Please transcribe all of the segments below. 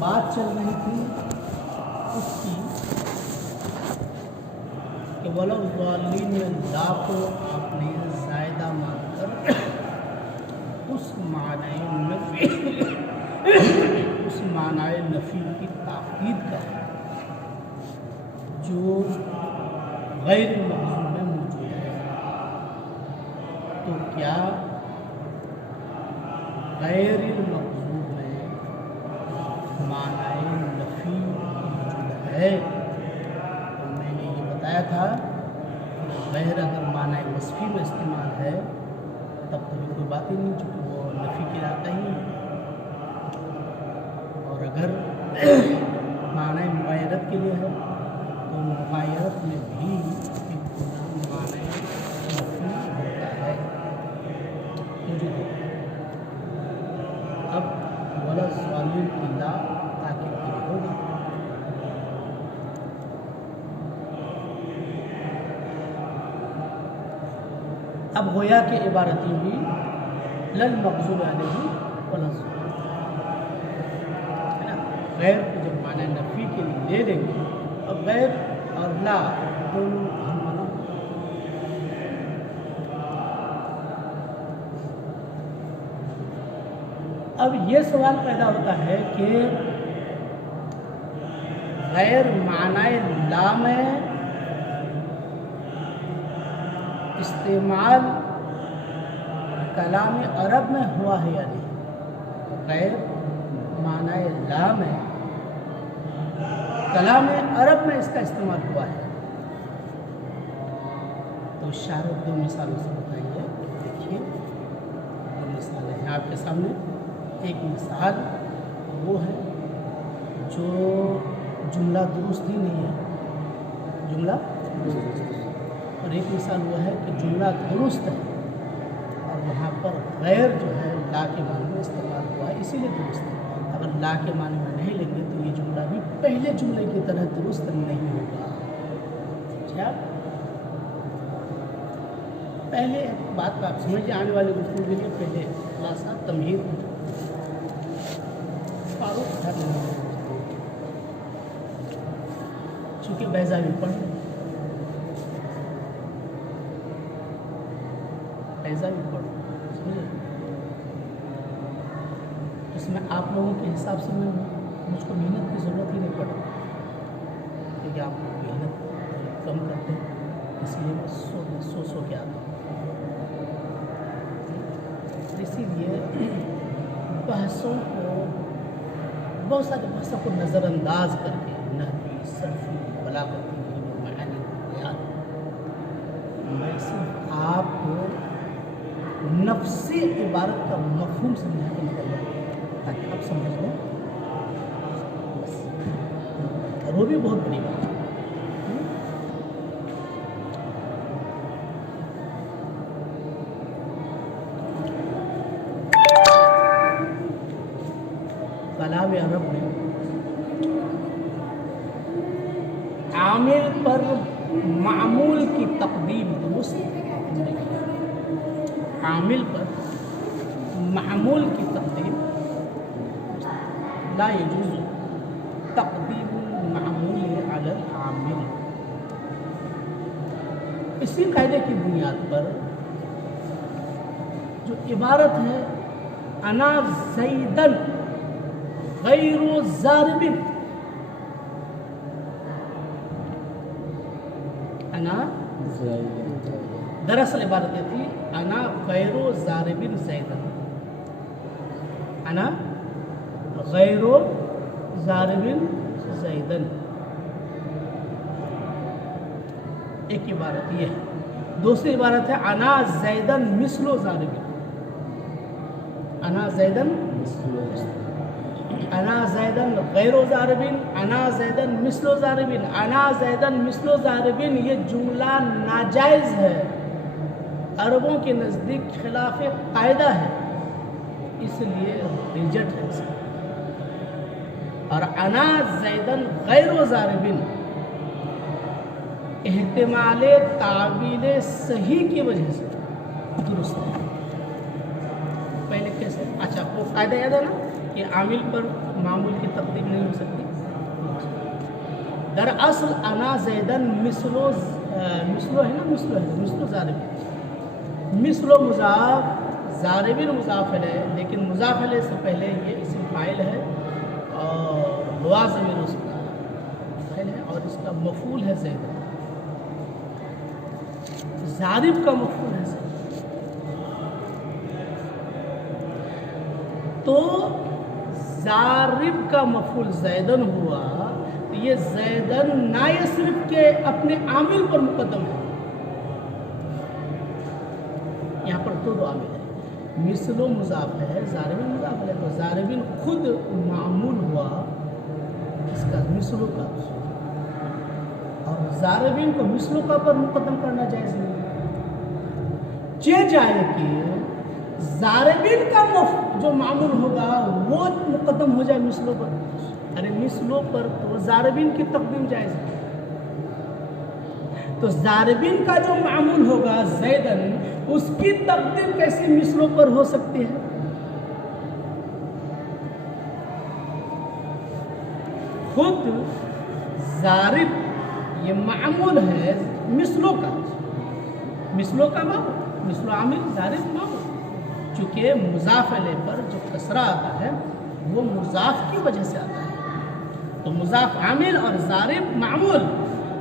بات چل رہی تھی اس کی کہ ولا الضالین میں لا کو اپنے زائدہ مان کر اس معنی نفی کی تاکید کا جو غیر مقصود میں موجود ہے. تو کیا غیر المقصود میں معنی نفی موجود ہے؟ تو میں نے یہ بتایا تھا کہ غیر اگر معنی وصفی میں استعمال ہے تب تو کوئی بات ہی نہیں، چونکہ وہ نفی کی آتا ہی نہیں. اور اگر معنی مغایرت کے لیے ہے تو مغایرت میں بھی ایک معنی نفی ہوتا ہے. اب ولا الضالین کی لا تاکید کے لیے ہوگا. اب گویا کہ عبارت یہ ہوئی لل مغضوب علیہ ولا الضالین، ہے نا. غیر کو جب معنی نفی کے لیے لے لیں گے اور غیر اور لا دونوں ہم مانا. اب یہ سوال پیدا ہوتا ہے کہ غیر معنی لا میں استعمال کلام عرب میں ہوا ہے یا نہیں؟ غیر معنی لا میں کلام عرب میں اس کا استعمال ہوا ہے. تو شارح دو مثالوں سے بتائیں گے. دیکھیے دو مثالیں ہیں آپ کے سامنے. ایک مثال وہ ہے جو جملہ درست ہی نہیں ہے، جملہ اور ایک مثال وہ ہے کہ جملہ درست ہے اور وہاں پر غیر جو ہے لا کے معنی میں استعمال ہوا ہے، اسی لیے درست ہے. اگر لا کے معنی میں نہیں لیں گے تو یہ جملہ بھی پہلے جملے کی طرح درست نہیں ہوگا. اچھا، پہلے بات آپ سمجھ آنے والے گفتگو کے لیے پہلے خلاصہ تمہید فاروق چونکہ بیضاوی پڑھ سمجھے، اس میں آپ لوگوں کے حساب سے مجھ کو محنت کی ضرورت ہی نہیں پڑتی، کیونکہ آپ محنت کم کرتے ہیں، اس لیے میں سو کے آتا ہوں. اسی لیے بحثوں کو، بہت سارے بحثوں کو نظر انداز کر کے نحوی، صرفی، بلاغتی، معانی، بیان، میں صرف آپ کو نفسی عبارت کا مفہوم سمجھا کے نکل جاتا تاکہ آپ سمجھ لیں بس. اور وہ بھی بہت بڑی بات ہے. کلام عرب میں عامل پر معمول کی تقدیم درست نہیں. عامل پر معمول کی تقدیم لا يجوز تقدیم المعمول علی العامل. اسی قاعدے کی بنیاد پر جو عبارت ہے انا زیدن غیر ضارب، انا دراصل عبارت یہ تھی انا غیر ضارب زیدن، انا غیر ضارب زیدن. ایک عبارت یہ ہے. دوسری عبارت ہے انا زیدن مثل ضارب، انا زیدن انا زیدن غیر ضارب، انا زیدن مثل ضارب، انا زیدن مثل ضارب. یہ جملہ ناجائز ہے، عربوں کے نزدیک خلاف قاعدہ ہے، اس لیے ریجیکٹ ہے اس کا. اور انا زیدن غیر ضارب احتمال تعبیل صحیح کی وجہ سے درست ہے. پہلے کیسے؟ اچھا وہ قاعدہ یاد ہے نا، कि आमिल पर मामूल की तकदीम नहीं हो सकती। दरअसल अना ज़ैदन मिसलो मिसलो है ना, मिसलो ज़ारिबिन, मिसलो मुज़ाफ ज़ारिबिन मुज़ाफ है, लेकिन मुज़ाफ अलैह से पहले ये इस्म फ़ाइल है और हुआ ज़मीर उसका फ़ाइल है और इसका मफ़ूल है ज़ैदन। ज़ारिब का मफ़ूल है ज़ैदन। तो ज़ारिब का मफ़ूल ज़ैदन हुआ, तो ये ज़ैदन ना यस्रिब के अपने आमिल पर मुक़द्दम है। यहाँ पर दो आमिल है, मिसलो मुज़ाफ है, ज़ारिबिन मुज़ाफ है। तो ज़ारिबिन खुद मामूल हुआ इसका मिसलो का, और ज़ारिबिन को मिसलो का पर मुक़द्दम करना जायज़ नहीं। चेंज आए कि ज़ारिबिन का जो मामूल होगा वो मुक़द्दम हो जाए मिसलो पर। अरे मिसलो पर तो ज़ारिबिन की तक़दीम जायज़ है। तो ज़ारिबिन का जो मामूल होगा ज़ैदन, उसकी तक़दीम कैसे मिसलो पर हो सकती है? खुद ज़ारिब ये मामूल है मिसलो का, मिसलो का मामूल, मिसलो आमिल ज़ारिब मामूल। चूँकि मुज़ाफ अलैह पर जो कसरा आता है वो मुज़ाफ की वजह से आता है, तो मुज़ाफ आमिल और ज़ारिब मामूल,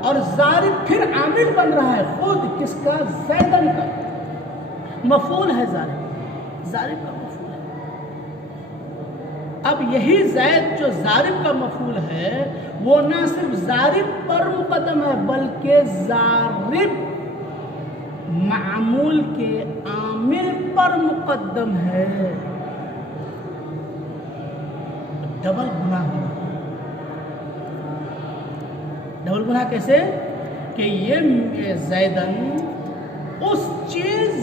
और ज़ारिब फिर आमिल बन रहा है खुद किसका? ज़ैदन का। मफ़ूल है ज़ारिब, ज़ारिब का मफ़ूल है। अब यही ज़ैद जो ज़ारिब का मफ़ूल है वो ना सिर्फ ज़ारिब पर मुक़द्दम है, बल्कि ज़ारिब मामूल के आमिल पर मुक़द्दम है। डबल गुनाह हो, डबल गुनाह कैसे? कि ये ज़ैदन उस चीज़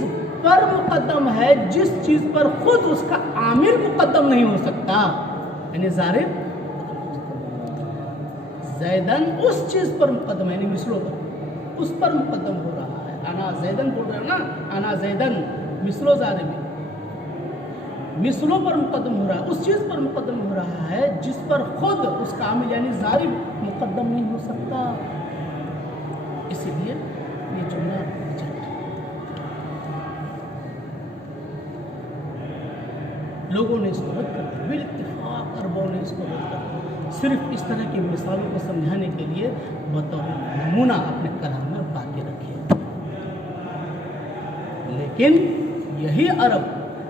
पर मुक़द्दम है जिस चीज़ पर खुद उसका आमिल मुक़द्दम नहीं हो सकता, यानी ज़ारिब ज़ैदन उस चीज़ पर मुक़द्दम है, यानी मिसलों पर, उस पर मुक़द्दम हो रहा है। अना ज़ैदन बोल रहे हो ना, अना ज़ैदन मिसलो ज़ारिबिन, मिसलों पर मुक़द्दम हो रहा है, उस चीज़ पर मुक़द्दम हो रहा है जिस पर खुद उसका आमिल यानी ज़ारिब मुक़द्दम नहीं हो सकता। इसीलिए ये जुमला लोगों ने इसको रद्द कर दिया, बिल्इत्तिफ़ाक़ अरबों ने इसको रद्द कर दिया, सिर्फ इस तरह की मिसालों को समझाने के लिए बतौर नमूना अपने कलाम में बाकी रखिए। लेकिन यही अरब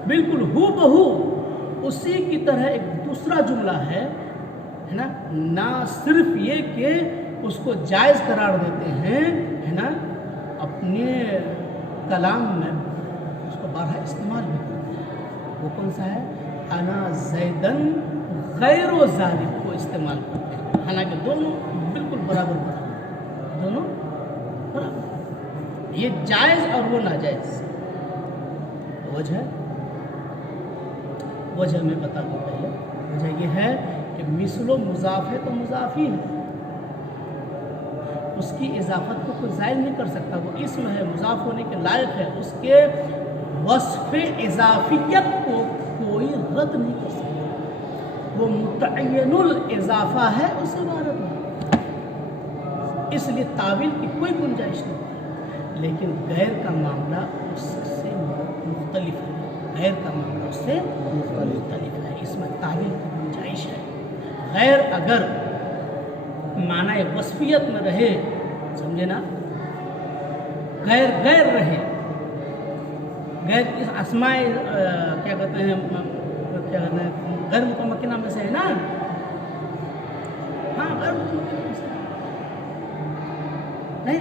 बिल्कुल हूबहू उसी की तरह एक दूसरा जुमला है ना, ना सिर्फ ये कि उसको जायज़ करार देते हैं, है ना, अपने कलाम में उसको बारहा इस्तेमाल भी करते हैं। वो कौन सा है? अना ज़ैदन गैरो ज़ालिब को इस्तेमाल करते हैं, हालांकि दोनों बिल्कुल बराबर, दोनों बराबर, ये जायज़ और वो नाजायज़। वजह मैं बता दूँ पहले, वजह ये है कि मिसलो मुज़ाफ है तो मुज़ाफ ही है, उसकी इजाफत को कोई ज़ायल नहीं कर सकता, वो इस्म है, मुज़ाफ होने के लायक है, उसके वस्फ़ इज़ाफ़ियत को कोई रद्द नहीं कर सकता, वो मुतअय्यनुल इज़ाफ़ा है, उस इबारत में, इसलिए तावील की कोई गुंजाइश नहीं। लेकिन गैर का मामला उससे मुख्तलिफ है, गैर का मामला उससे मुख्तलिफ है, इसमें तावील की गुंजाइश है। गैर अगर माना वस्फियत में रहे, समझे ना, गैर गैर रहे, गैर इस अस्माए क्या कहते हैं, गैर मुतमक्किना में से है ना, हाँ गैर मुतमक्किना में से नहीं,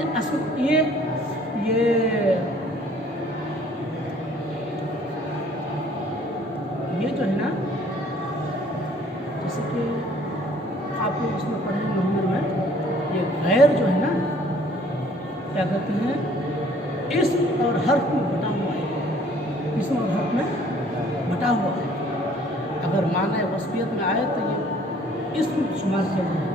ये जो है ना, जैसे कि आप लोग उसमें पढ़े मोहम्मद में, ये गैर जो है ना, क्या कहते हैं, इस्म और हर्फ में बटा हुआ है, इस्म और हर्फ में बटा हुआ है। अगर माना वस्फियत में आए तो ये इस्म शुमार किया जाए,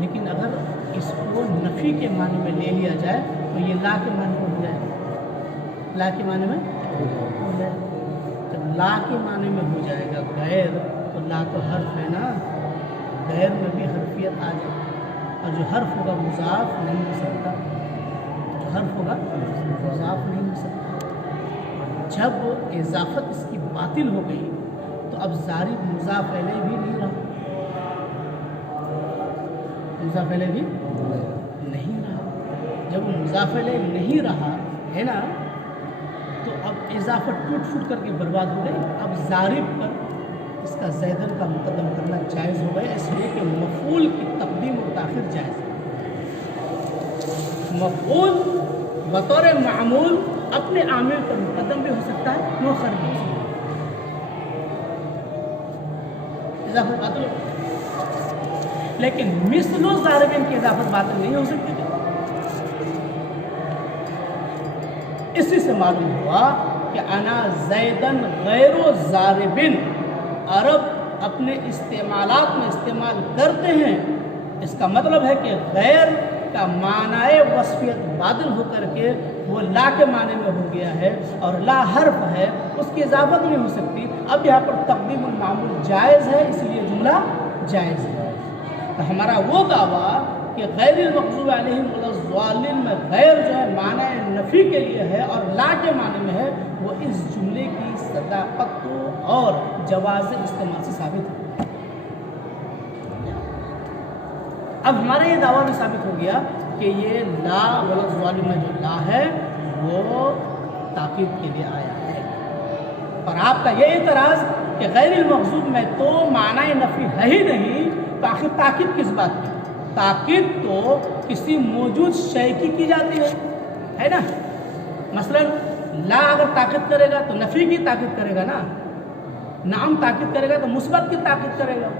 लेकिन अगर इसको नफ़ी के माने में ले लिया जाए तो ये ला के माने में हो जाएगा, ला के माने में हो जाएगा। जब ला के माने में हो जाएगा गैर, तो ला तो हर्फ है ना, गैर में भी हर्फियत आ जाए, और जो हर्फ होगा मुज़ाफ नहीं हो सकता, जो हर्फ होगा मुज़ाफ नहीं हो सकता। जब इजाफत इसकी बातिल हो गई तो अब ज़ारिब मुज़ाफ इलैह भी नहीं रहा, मुज़ाफ इलैह भी नहीं रहा। जब मुज़ाफ इलैह नहीं रहा है ना, तो अब इजाफत टूट फूट करके बर्बाद हो गई। अब ज़ारिब पर इसका ज़ैदन का मुक़द्दम करना जायज़ हो गया, इसलिए कि मफ़ूल की तक़दीम और ताख़ीर जायज़ है। मफ़ूल बतौर मामूल अपने आमिल पर मुक़द्दम भी हो सकता है, मुअख़्ख़र भी हो सकता है, इजाफत बातिल हो, लेकिन मिस्लो ज़ारिबिन की इजाफत बातिल नहीं हो सकती। इसी से मालूम हुआ कि अना ज़ैदन गैरो ज़ारिबिन अरब अपने इस्तेमालात में इस्तेमाल करते हैं। इसका मतलब है कि गैर का मानाए वस्फियत बादल होकर के वो ला के माने में हो गया है, और ला हर्फ है, उसकी इजाफत नहीं हो सकती। अब यहाँ पर तक़दीमुल मामूल जायज़ है, इसलिए जुमला जायज़ है। तो हमारा वो दावा कि गैरिल मग़ज़ूब अलैहिम वलज़्ज़ालिन में गैर जो है माना नफ़ी के लिए है और ला के माने में है, वो इस जुमले की सदाक़त और जवाज़ इस्तेमाल से साबित है। अब हमारा ये दावा भी साबित हो गया कि ये ला वलज़्ज़ालिन में जो ला है वो ताक़ीद के लिए आया है, और आपका ये एतराज़ कि गैरिल मग़ज़ूब में तो माना नफ़ी है ही नहीं, तो आखिर ताक़ीद किस बात की? ताक़ीद तो किसी मौजूद शय की जाती है ना। मसलन ला अगर ताक़ीद करेगा तो नफ़ी की ताक़ीद करेगा ना, नाम ताक़ीद करेगा तो मुस्बत की ताक़ीद करेगा।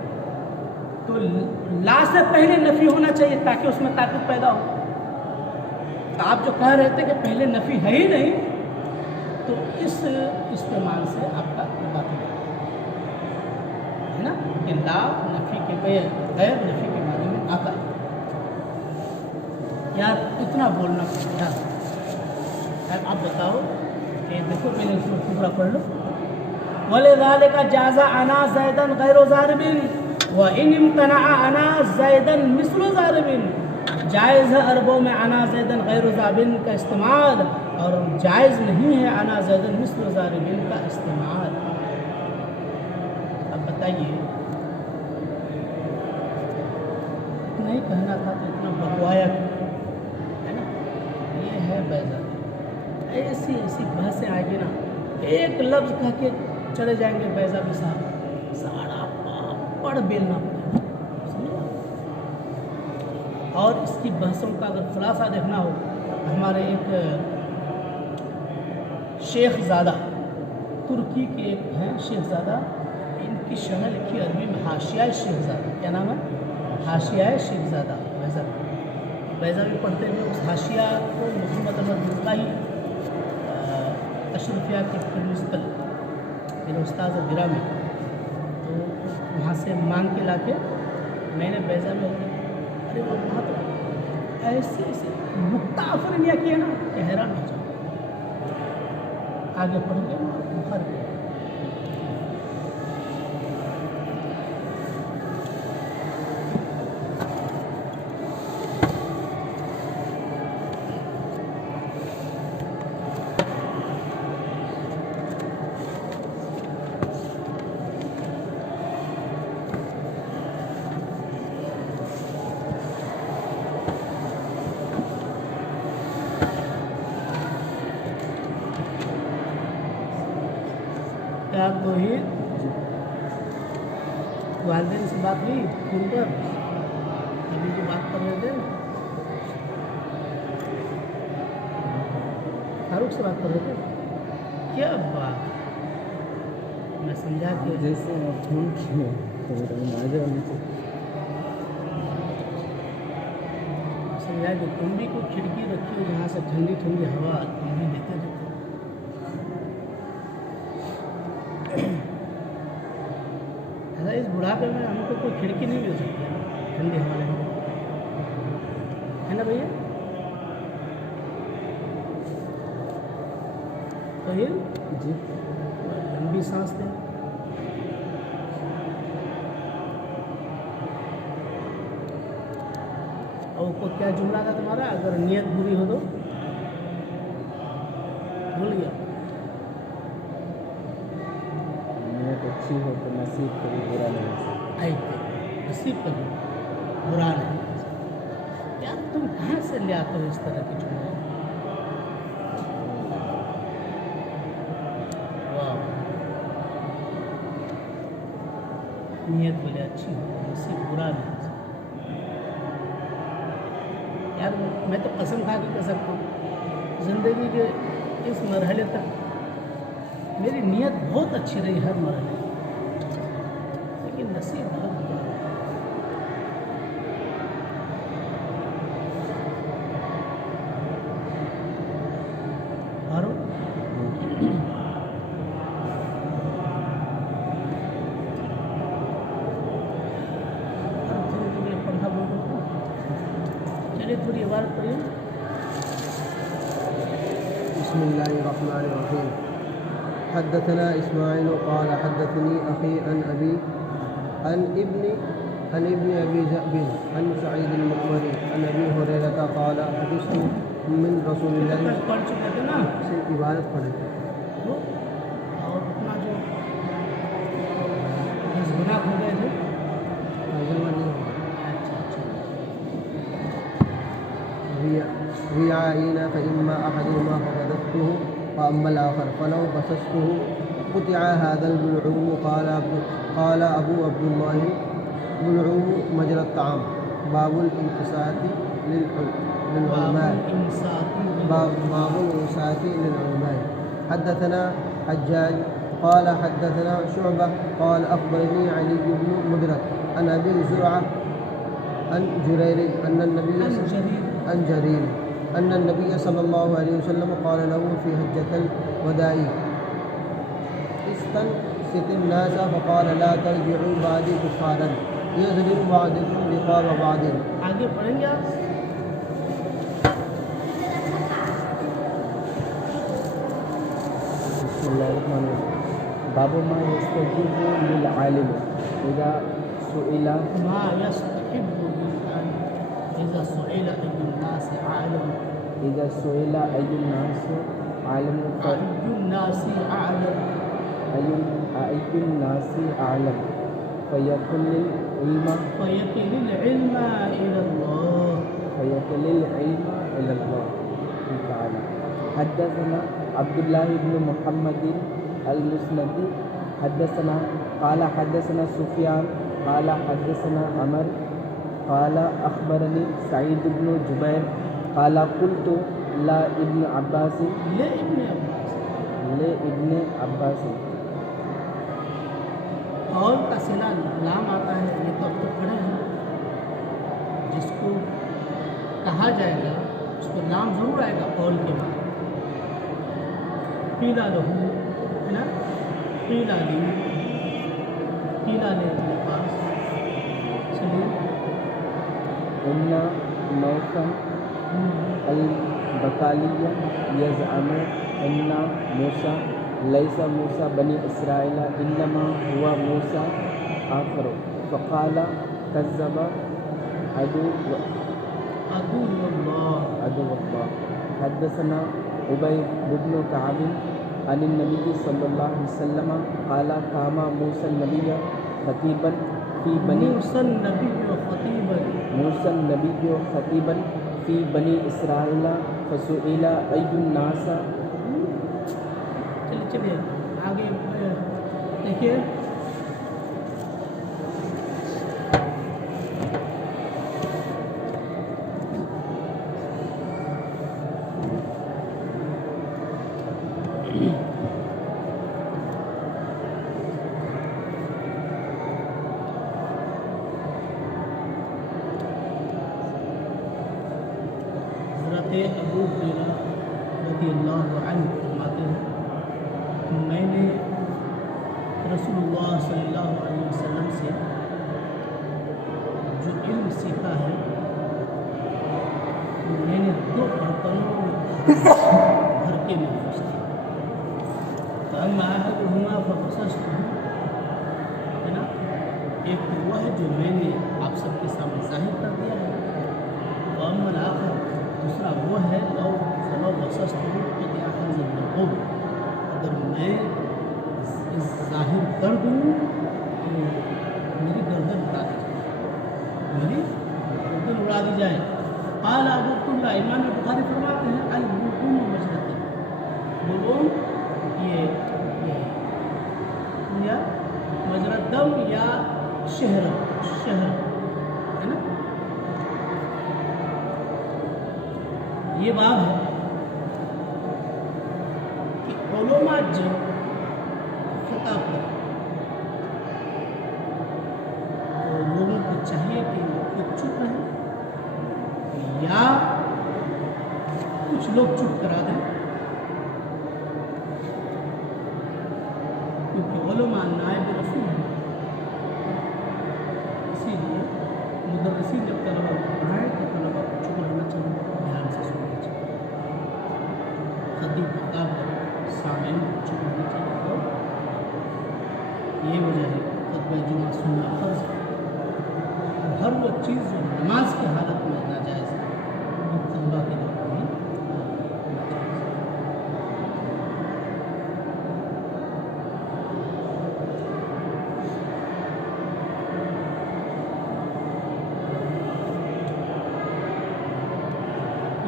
तो ला से पहले नफ़ी होना चाहिए ताकि उसमें ताक़ीद पैदा हो। तो आप जो कह रहे थे कि पहले नफ़ी है ही नहीं, तो इस इस्तेमाल से आपका बातिल है ना कि ला नफ़ी के गैर नफ़ी के माने में आता है। यार इतना बोलना पड़ता है। आप बताओ कि देखो मैंने इसमें पूरा पढ़ लो। वलिज़ालिका जाज़ा अना ज़ैदन गैरो ज़ारिबिन व इन इम्तना अना ज़ैदन मिस्लु ज़ारिबिन। जायज़ है अरबों में अना ज़ैदन गैरो ज़ारिबिन का इस्तेमाल, और जायज़ नहीं है अना ज़ैदन मिस्लु ज़ारिबिन का इस्तेमाल। अब बताइए, नहीं कहना था तो इतना बकवाया है ना। ये है बैजा, ऐसी ऐसी बहसें आएगी ना, एक लफ्ज़ कह के चले जाएंगे बैजा भी साहब, सारा पापड़ बेलना पड़ेगा, समझे। और इसकी बहसों का अगर खुलासा देखना हो, हमारे एक शेखज़ादा, तुर्की के एक हैं शेखज़ादा, इनकी शरह लिखी अरबी में हाशिया शेखज़ादा। क्या नाम है? हाशिया शेखज़ादा। बैजा भी पढ़ते हुए उस हाशिया को मोहम्मद अहमद मुल्ताई अशरफिया के प्रिंसिपल मेरे उस्ताद गिरामी, तो वहाँ से मांग के लाके मैंने बैजा में, अरे वहाँ तो ऐसे ऐसे नुक्ता अफरमिया किया ना कि हैरान हो जाओ। आगे पढ़ोगे बुखारी क्या तौहीद वालिदैन से बात हुई फोन पर? अभी जो बात कर रहे थे फारूक से बात कर रहे थे, क्या बात? मैं समझा कि जैसे फोन किए समझा कि तुम भी कोई खिड़की रखी हो जहाँ से ठंडी ठंडी हवा तुम भी लेते रहते। ऐसा इस बुढ़ापे में हमको कोई खिड़की नहीं मिल सकती ठंडी हवा लेने, है ना भैया? तो ये जी लंबी सांस लें, और को क्या जुमला था तुम्हारा? अगर नियत बुरी हो तो भूल गया। नियत अच्छी हो तो नसीब कभी बुरा नहीं हो सकता। ऐसे नसीब कभी बुरा नहीं। यार तुम कहाँ से ले आते हो इस तरह के जुमले? वाह, नियत बोले अच्छी हो नसीब बुरा नहीं हो सकता। यार मैं तो कसम खा के कह सकता हूँ ज़िंदगी के इस मरहले तक मेरी नीयत बहुत अच्छी रही हर मरहले, लेकिन नसीब बहुत बुरा है। मारो पंखा बोल दो। चलिए थोड़ी आवाज़ पढ़िए। बिस्मिल्लाहिर्रहमानिर्रहीम। حدثنا إسماعيل قال حدثني أخي عن ابن أبي ذئب عن سعيد المقبري عن أبي هريرة قال حدثت من رسول الله पढ़ चुके थे ना से इबारत पढ़े तो, और अपना जो 10 गुना हो गए थे। तर्जुमा नहीं हुआ। अच्छा अच्छा رياعين فإما أحدهما فقذفته وأما الآخر فلو بسسته قطع هذا البلعوم. قال أبو عبد الله بلعوم مجرى الطعام. باب الإمساك للعلماء. باب الإمساك للعلماء. حدثنا حجاج قال حدثنا شعبة قال أخبرني علي بن مدرك عن أبي زرعة عن جرير عن جرير أن النبي صلى الله عليه وسلم قال له في حجة الوداع استنصت الناس فقال لا ترجعوا بعدي كفارا يضرب بعضكم رقاب بعض. आगे पढ़ेंगे आप। باب ما يستجيب للعالم إذا سئل ما يستحب للعالم إذا سئل أي الناس عالم. إذا سئل أي الناس عالم أي الناس أعلم. أي الناس أعلم فيكل العلم إلى الله. فيكل العلم إلى الله تعالى. حدثنا عبد الله بن محمد المسندي حدثنا قال حدثنا سفيان قال حدثنا عمر قال أخبرني سعيد بن جبير قال قلت لا ابن عباس لابن عباس. قول کا صلہ نام آتا ہے، یہ تو اب تک پڑھے ہیں، جس کو کہا جائے گا اس کو نام ضرور آئے گا قول کے بعد. قیل لہو ہے نا، قیل لی، قیل اپنے پاس. چلیے إن موسى البطالي يزعم أن موسى ليس موسى بني إسرائيل إنما هو موسى آخر فقال كذب عدو الله. حدثنا أبي بن كعب عن النبي صلى الله عليه وسلم قال قام موسى النبي خطيبا في بني موسى النبي خطيبا في بني إسرائيل فسئل أي الناس. چلیے آگے دیکھیے. ابو ہریرہ رضی اللہ عنہ فرماتے ہیں میں نے رسول اللہ صلی اللہ علیہ وسلم سے جو علم سیکھا ہے میں نے 2 برتنوں بھر کے نوش دیا. فأما أحدهما فقصصته ہے نا، ایک وہ ہے جو میں نے آپ سب کے سامنے ظاہر کر دیا ہے. وَأَمَّا الْآخِرُ دوسرا وہ ہے لو فلو وسستہ کیا حاضر نقوم اگر میں ظاہر کر دوں تو میری گردن اڑا دی جائے، میری گردن اڑا دی جائے۔ قال ابو عبداللہ امام بخاری فرماتے ہیں البلوم مجرد بلوم یا مجرد دم یا شہر ہے نا، یہ بات ہے کہ علماء جب خطاب کریں تو لوگوں کو چاہیے کہ وہ خود چپ رہیں یا کچھ لوگ چپ کرا دیں، کیونکہ علماء نائب رسول ہیں، اسی لیے مدرسین جب طلبا کو پڑھائیں تو طلبا کو چپ رہنا چاہیے، دھیان سے سننا چاہیے، خطیب خطاب کریں سامعین کو چپ رہنا چاہیے، اور یہ وجہ ہے خطبہ جمعہ سننا فرض ہے، اور ہر وہ چیز جو نماز کی حالت میں ناجائز ہے وہ طلبا کے دور میں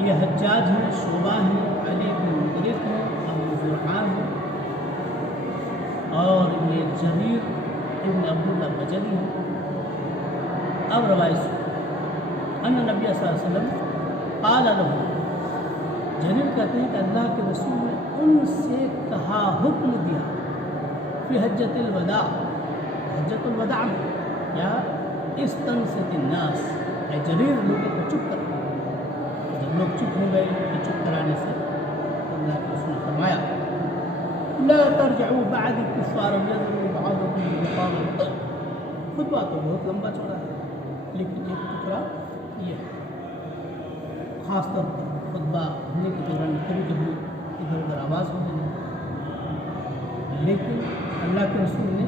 یہ حجاج ہیں، شعبہ ہیں، علی بن مدرک ہیں، ابو زرعان ہیں، اور یہ جریر ابن عبداللہ بجلی ہیں۔ اب روایت ان نبی صلی اللہ علیہ وسلم قال له، جریر کہتے ہیں کہ اللہ کے رسول نے ان سے کہا، حکم دیا فی حجۃ الوداع، حجۃ الوداع میں یا استنصت الناس، اے جریر لوگوں کو چپ کر، جب لوگ چپ ہو گئے تو چپ کرانے سے اللہ کے رسول نے فرمایا لا ترجعوا بعد کفارا یضرب بعضکم ببعض، خطبہ تو بہت لمبا چوڑا ہے لیکن ایک ٹکڑا یہ ہے، خاص طور پر خطبہ ہونے کے دوران کبھی کبھی ادھر ادھر آواز ہو جائے، لیکن اللہ کے رسول نے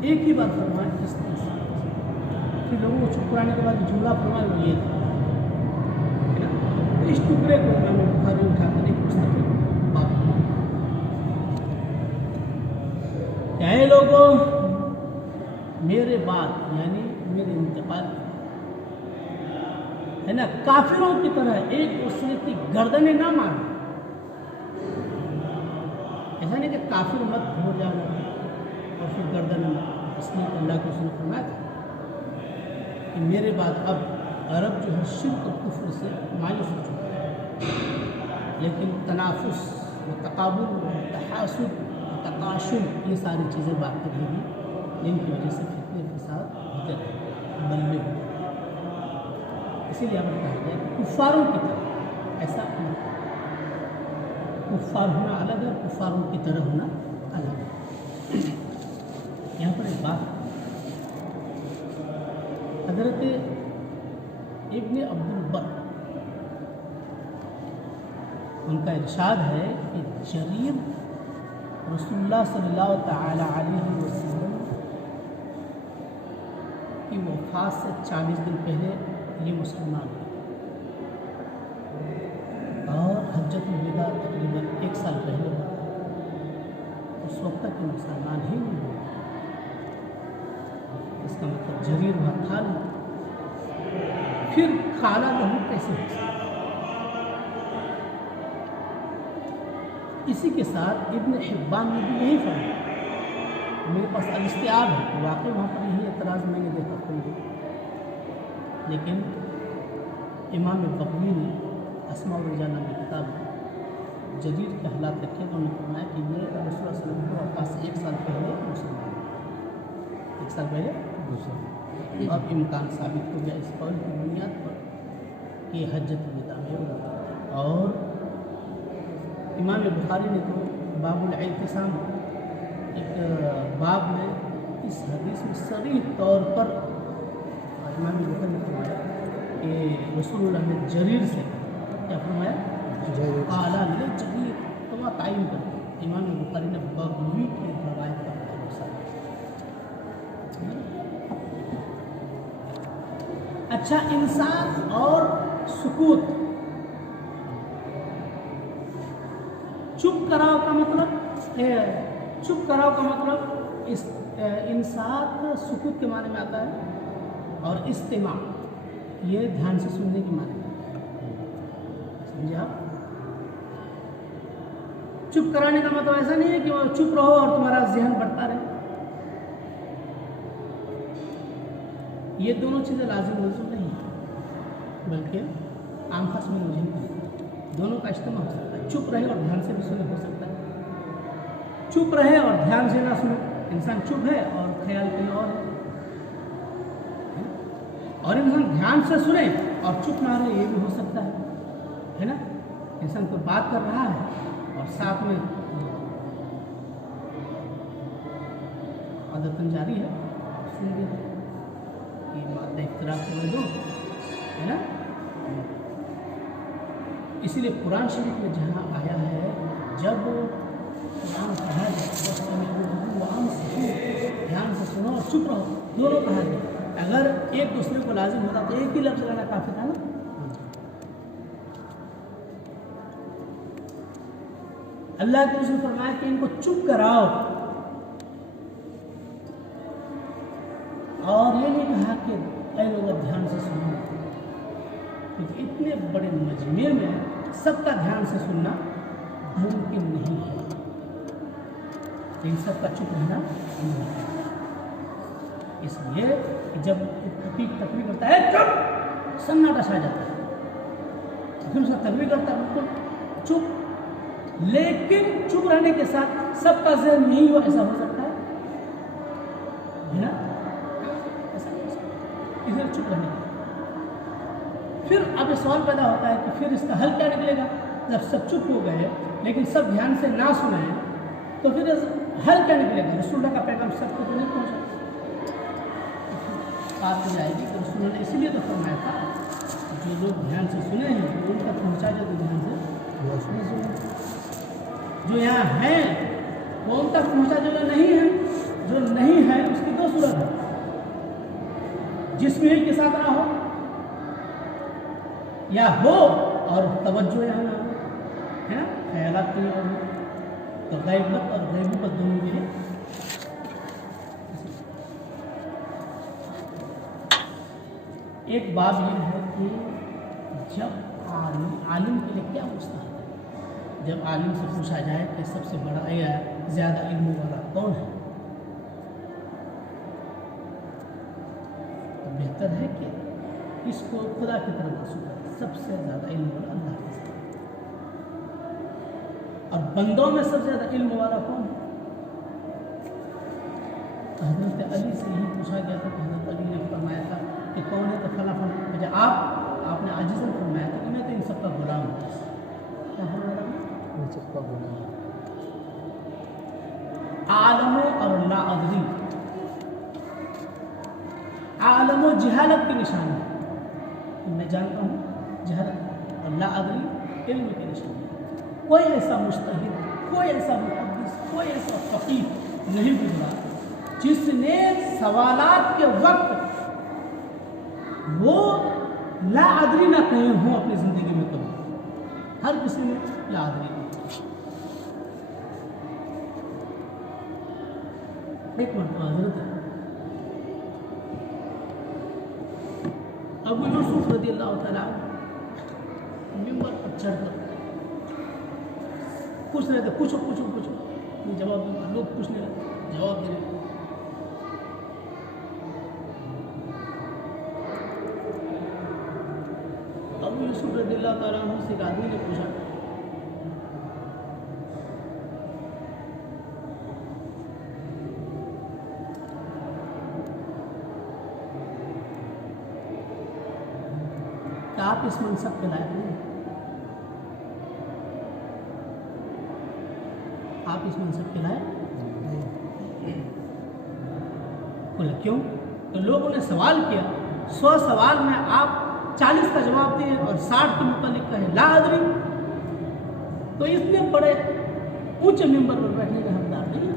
ایک ہی بات فرمایا اس طرح سے کہ لوگوں کو چپ کرانے کے بعد جملہ فرمایا وہ یہ تھا، اس ٹکڑے کو امام بخاری اٹھا کر ایک مستقل بات کہ اے لوگوں میرے بعد یعنی میرے انتقال ہے نا کافروں کی طرح ایک دوسرے کی گردنیں نہ مارنا، ایسا نہیں کہ کافر مت ہو جانا اور پھر گردن میں، اس لیے اللہ کے رسول نے فرمایا تھا کہ میرے بعد اب عرب جو ہے شرک اور کفر سے مایوس ہو چکا ہے، لیکن تنافس و تقابل و تحاسد و تقاشن یہ ساری چیزیں باقی رہیں گی جن کی وجہ سے فتنے فساد ہوتے رہے، بلبے ہوتے، اسی لیے ہمیں کہا گیا کہ کفاروں کی طرح ایسا نہیں، کفار ہونا الگ ہے، کفاروں کی طرح ہونا الگ ہے۔ یہاں پر ایک بات حضرت ابن عبد البر ان کا ارشاد ہے کہ جریر رسول اللہ صلی اللہ تعالی علیہ وسلم کی وفات سے 40 دن پہلے یہ مسلمان ہوئے اور حجۃ الوداع تقریباً 1 سال پہلے ہوا، اس وقت تک یہ مسلمان ہی نہیں ہوئے، اس کا مطلب جریر وہاں تھا نہیں، پھر کھانا لہو کیسے ہو سکتا؟ اسی کے ساتھ ابن حبان نے بھی یہی فرمایا، میرے پاس الاستیاب ہے کہ واقعی وہاں پر یہی اعتراض میں نے دیکھا کوئی بھی، لیکن امام بغوی نے اسماء الرجال نامی کتاب میں جریر کے حالات رکھے، انہوں نے فرمایا کہ یہ رسول اللہ صلی اللہ علیہ وسلم کی وفات سے 1 سال پہلے مسلمان ہوئے، 1 سال پہلے دوسرا، اب امکان ثابت ہو گیا اس قول کی بنیاد پر کہ حجۃ الوداع میں ہوا۔ اور امام بخاری نے تو باب الاعتصام ایک باب میں اس حدیث میں صریح طور پر امام بخاری نے فرمایا کہ رسول اللہ نے جریر سے کیا فرمایا، اعلیٰ نے جریر، تو وہاں تعین کر دیا، امام بخاری نے بغوی کی روایت پر بھروسہ کیا۔ اچھا، انسان اور सुकूत, चुप कराओ का मतलब चुप कराओ का मतलब इस इंसात सुकूत के माने में आता है, और इस्तिमा ये ध्यान से सुनने की माने में आता है। समझे आप? चुप कराने का मतलब ऐसा नहीं है कि वो चुप रहो और तुम्हारा ज़हन बढ़ता रहे। ये दोनों चीज़ें लाजिम मौजूद नहीं है, बल्कि आम खास में मुझे दोनों का इस्तेमाल हो सकता है। चुप रहे और ध्यान से भी सुने हो सकता है, चुप रहे और ध्यान से ना सुने। इंसान चुप है और ख्याल कहीं और है, और इंसान ध्यान से सुने और चुप ना रहे, ये भी हो सकता है ना? इंसान कोई बात कर रहा है और साथ में आदतन जारी है, सुन भी है कि मादा इख्तिलाफ कर दो, है ना? इसीलिए कुरान शरीफ में जहाँ आया है, जब कुरान कहा ध्यान से सुनो और चुप रहो, दोनों कहा जाए। अगर एक दूसरे को लाजिम होता तो एक ही लफ्ज़ लेना काफ़ी था ना। अल्लाह के रसूल फरमाया कि इनको चुप कराओ, और ये नहीं कहा कि ऐ लोग ध्यान से सुनो, क्योंकि इतने बड़े मजमे में सबका ध्यान से सुनना मुमकिन नहीं है, लेकिन सबका चुप रहना नहीं है। इसलिए जब तकबीर करता है चुप, सन्नाटा छा जाता है, फिर उसका तकबीर करता है बिल्कुल चुप, लेकिन चुप रहने के साथ सबका ज़हन नहीं हो, ऐसा हो सकता है ना? ऐसा हो सकता है, इसलिए चुप रहने का। फिर अब सवाल पैदा होता है कि फिर इसका हल क्या निकलेगा? जब सब चुप हो गए लेकिन सब ध्यान से ना सुने, तो फिर हल क्या निकलेगा? रसूलुल्लाह का पैगाम सबको तो नहीं पहुँचा। बात हो जाएगी कि रसूलुल्लाह ने इसीलिए तो फरमाया था जो लोग ध्यान से सुने हैं वो उन तक पहुँचा जाए, तो ध्यान से नहीं सुने। जो यहाँ हैं वो उन तक पहुँचा, जो नहीं है, जो नहीं है उसकी दो सूरत है, जिस्म ही के साथ ना हो, या हो और तवज्जो यहाँ ना हो, है ना, ख्यालात कहीं और हो, तो गैबत और गैबत दोनों मिले। एक बात ये है कि जब आलिम के लिए क्या पूछता है, जब आलिम से पूछा जाए कि सबसे बड़ा या ज़्यादा इल्म वाला कौन है, तो बेहतर है कि इसको खुदा की तरफ रसूल है, सबसे ज़्यादा इल्म वाला अल्लाह के साथ। और बंदों में सबसे ज़्यादा इल्म वाला कौन है? हज़रत अली से ही पूछा गया था, हज़रत अली ने फरमाया था कि कौन है, तो फला फला, जब आपने आजिज़न फरमाया था कि मैं तो इन सबका गुलाम हूँ। क्या फरमाया? इन सबका गुलाम, आलम और ला अदरी। आलम और जहालत की निशानी है, मैं जानता हूँ जहालत, और ला अदरी इल्म की निशानी है। कोई ऐसा मुज्तहिद, कोई ऐसा मुहद्दिस, कोई ऐसा फकीह नहीं गुजरा जिसने सवालात के वक्त वो ला अदरी ना कहे हों अपनी ज़िंदगी में कभी। हर किसी ने ला अदरी। एक मरतबा हज़रत अबू यूसुफ रज़ियल्लाहु तआला मिंबर पर चढ़कर पूछ रहे थे, पूछो पूछो पूछो, जवाब दूंगा। लोग पूछने लगे, जवाब दे रहे। अबू यूसुफ रज़ियल्लाहु तआला अन्हु से एक आदमी ने पूछा, आप इस मनसब के लायक नहीं, आप इस मनसब के लायक नहीं। बोले क्यों? तो लोगों ने सवाल किया, 100 सवाल में आप 40 का जवाब दिए और 60 के मुतालिक कहे ला अदरी, तो इतने बड़े ऊंचे मिंबर पर बैठने के हकदार नहीं है।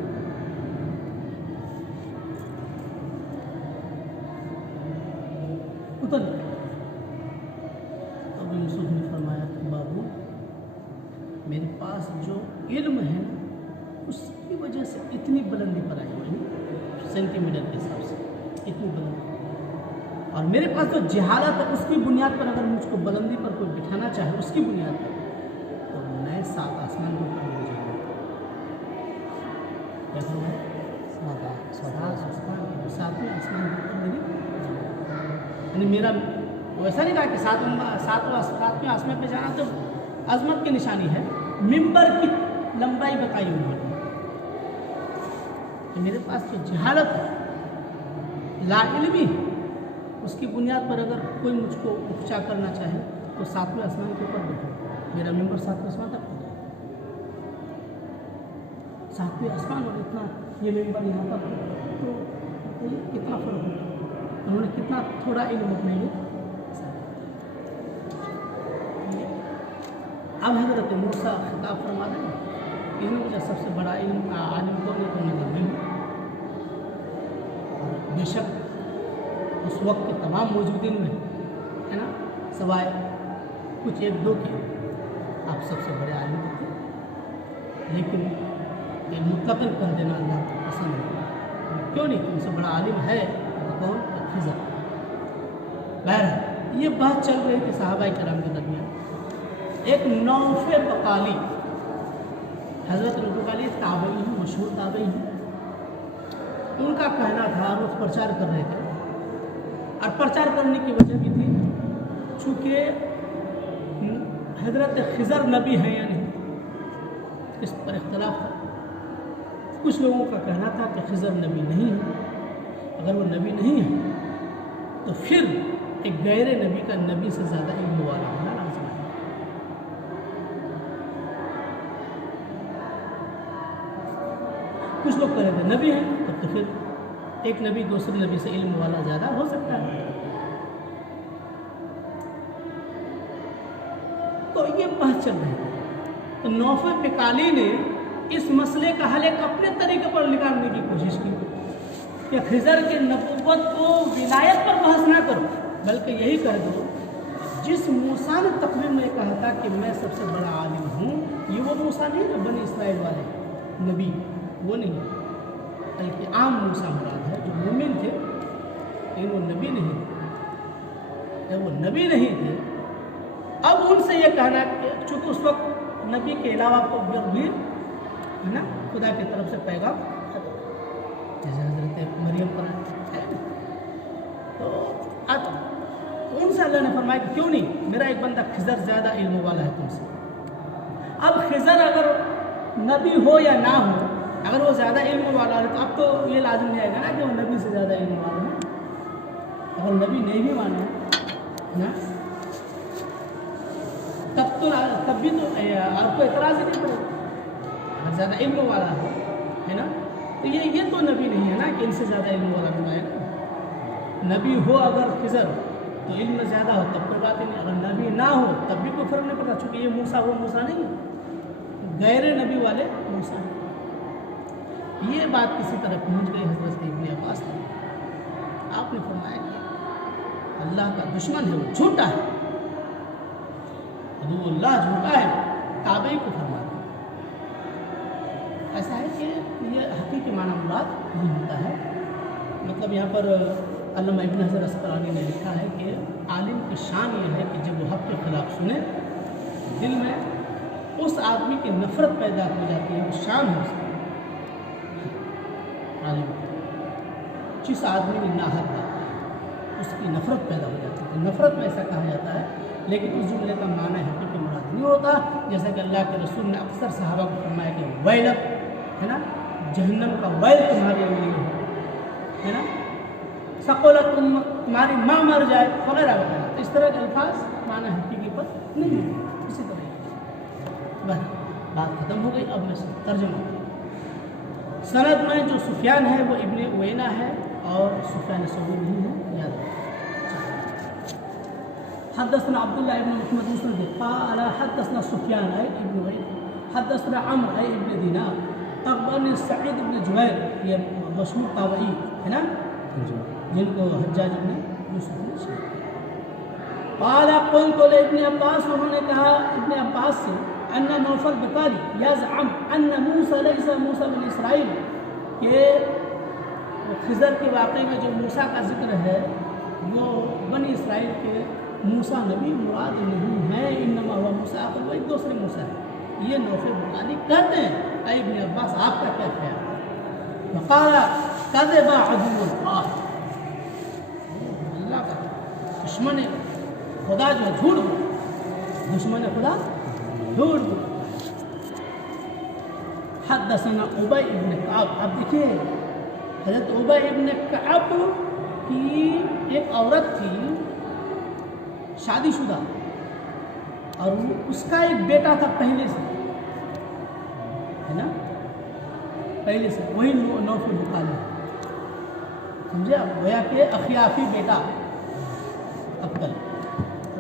उतर मेरे पास जो इल्म है उसकी वजह से इतनी बुलंदी पर आई है, सेंटीमीटर के हिसाब से इतनी बुलंदी, और मेरे पास जो जहालत है उसकी बुनियाद पर अगर मुझको बुलंदी पर कोई बिठाना चाहे उसकी बुनियाद पर, तो मैं 7 आसमान के ऊपर मिल जाऊँगा। क्या करूँगा? 7वें आसमान के ऊपर मेरी, यानी मेरा वैसा नहीं कहा कि 7वें आसमान पे जाना तो अजमत की निशानी है, मिंबर की लंबाई बताई उन्होंने कि मेरे पास जो जहालत है, लाइल्मी है, उसकी बुनियाद पर अगर कोई मुझको उपचा करना चाहे तो 7वें आसमान के ऊपर बैठो, मेरा मिंबर 7वें आसमान तक हो जाए। 7वें आसमान और इतना ये मिंबर यहाँ पर, तो ये कितना फर्क है, उन्होंने कितना थोड़ा इल्म अपने लिए। अब हज़रत मूसा खिताब फरमा रहे हैं कि मुझे सबसे बड़ा इल्म आलिम कौन है, तो मैं नबी हूँ। और बेशक उस वक्त के तमाम मौजूदीन में, है ना, सवाए कुछ 1-2 के, आप सबसे बड़े आलिम थे, लेकिन ये मुतलक़न कह देना अल्लाह को पसंद है। क्यों नहीं, तुमसे बड़ा आलिम है तो कौन? खिज़र। बहरहाल ये बात चल रही थी सहाबाए किराम के दरमियान। एक नौफे बकाली, हज़रत नौफे बकाली ताबई हैं, मशहूर ताबई हैं, उनका कहना था, वो प्रचार कर रहे थे, और प्रचार करने की वजह भी थी चूँकि हज़रत खिज़र नबी हैं या नहीं, इस पर इख्तलाफ था। कुछ लोगों का कहना था कि खिज़र नबी नहीं है, अगर वो नबी नहीं है तो फिर एक गैर नबी का नबी से ज़्यादा इल्म वाला होना लाज़िम है। कुछ लोग कह रहे थे नबी हैं तब तो फिर एक नबी दूसरे नबी से इल्म वाला ज़्यादा हो सकता है। तो ये बात चल रही है। तो नौफे बिकाली ने इस मसले का हल एक अपने तरीके पर निकालने की कोशिश की कि खिज़र के नबूवत को विलायत पर बहस ना करो, बल्कि यही कह दो जिस मूसा ने तकरीर में कहा था कि मैं सबसे बड़ा आलिम हूँ, ये वो मूसा नहीं जो बनी इस्राइल वाले नबी, वो नहीं, बल्कि आम मूसा मुराद है जो मोमिन थे, लेकिन वो नबी नहीं थे। जब वो नबी नहीं थे, अब उनसे ये कहना कि चूँकि उस वक्त नबी के अलावा को भी, है ना, खुदा की तरफ से पैगाम खत्म, जैसे हज़रत मरियम पर है। तो अब उनसे अल्लाह ने फरमाया कि क्यों नहीं, मेरा एक बंदा खिज़र ज़्यादा इल्म वाला है तुमसे। अब खिज़र अगर नबी हो या ना हो, अगर वो ज़्यादा इल्म वाला है तो अब तो ये लाजिम नहीं आएगा ना कि वो नबी से ज़्यादा इल्म वाला है। अगर नबी नहीं भी माना ना, तब भी तो आपको एतराज़ ही नहीं पड़ेगा। अगर ज़्यादा इल्म वाला है ना, तो ये तो नबी नहीं है ना कि इनसे ज़्यादा इल्म वाला बनाएगा। नबी हो अगर खिज़र तो इल्म ज़्यादा हो तब कोई बात ही नहीं, अगर नबी ना हो तब भी कोई फ़र्क नहीं पड़ता, चूँकि ये मूसा वो मूसा नहीं है, गैर नबी वाले मूसा है। ये बात किसी तरह पहुँच गई हज़रत इब्न अब्बास तक। आपने फरमाया कि अल्लाह का दुश्मन है, वो झूठा है, अल्लाह झूठा है, ताबई को फरमा दिया। ऐसा है कि ये हकीकी माना मुराद नहीं होता है। मतलब यहाँ पर अल्लामा इब्न हज़र अस्क़लानी ने लिखा है कि आलिम की शान ये है कि जब वो हक़ के ख़िलाफ़ सुने, दिल में उस आदमी की नफ़रत पैदा हो जाती है, वो शान है उसकी। आलिम जिस आदमी ने नाहक बात उसकी नफ़रत पैदा हो जाती है, नफ़रत में ऐसा कहा जाता है, लेकिन उस जुमले का माना है कि मुराद नहीं होता। जैसा कि अल्लाह के रसूल ने अक्सर सहाबा को फरमाया कि वैलक, है ना, जहन्नम का वैल तुम्हारे लिए है ना, सकोला तुम्हारी माँ मर जाए वगैरह वगैरह। तो इस तरह के अल्फाज माना हकीकी पर नहीं है। इसी तरह बस बात ख़त्म हो गई। अब मैं तर्जुमा, सनद में जो सुफियान है वो इब्ने उवैना है और सुफियान सौरी नहीं है, याद रखें। हदसना अब्दुल्लाह इब्न मुहम्मद मुस्लिम क़ाल हदसना सुफियान है इब्न उवैना, हदसना अम्र है इब्न दीनार, अखबरनी सईद इब्न जुबैर, ये मशहूर ताबई है ना, जिनको हज्जाज इब्न यूसुफ ने शेयर किया। क़ाल क़ुल्तु इब्न अब्बास, उन्होंने कहा इब्न अब्बास से, ان نوفل بکاری یزعم ان موسیٰ لیس موسیٰ بن اسرائیل کہ خضر کے واقعے میں جو موسیٰ کا ذکر ہے وہ بنی اسرائیل کے موسیٰ نبی مراد نہیں ہے، انما ہوا موسیٰ آخر، وہ ایک دوسرے موسیٰ ہے، یہ نوفل بکاری کہتے ہیں۔ اے ابن عباس آپ کا کیا خیال ہے؟ وقال کذب عدو اللہ، اللہ کا دشمن خدا جو جھوٹ بولا، دشمن خدا جھوٹ بولا۔ حدثنا ابی ابن کعب، اب دیکھیے حضرت ابی ابن کعب کی ایک عورت تھی شادی شدہ، اور اس کا ایک بیٹا تھا پہلے سے، ہے نا، پہلے سے، وہی نوفل بکاری، سمجھے آپ، گویا کہ اخیافی بیٹا ابتل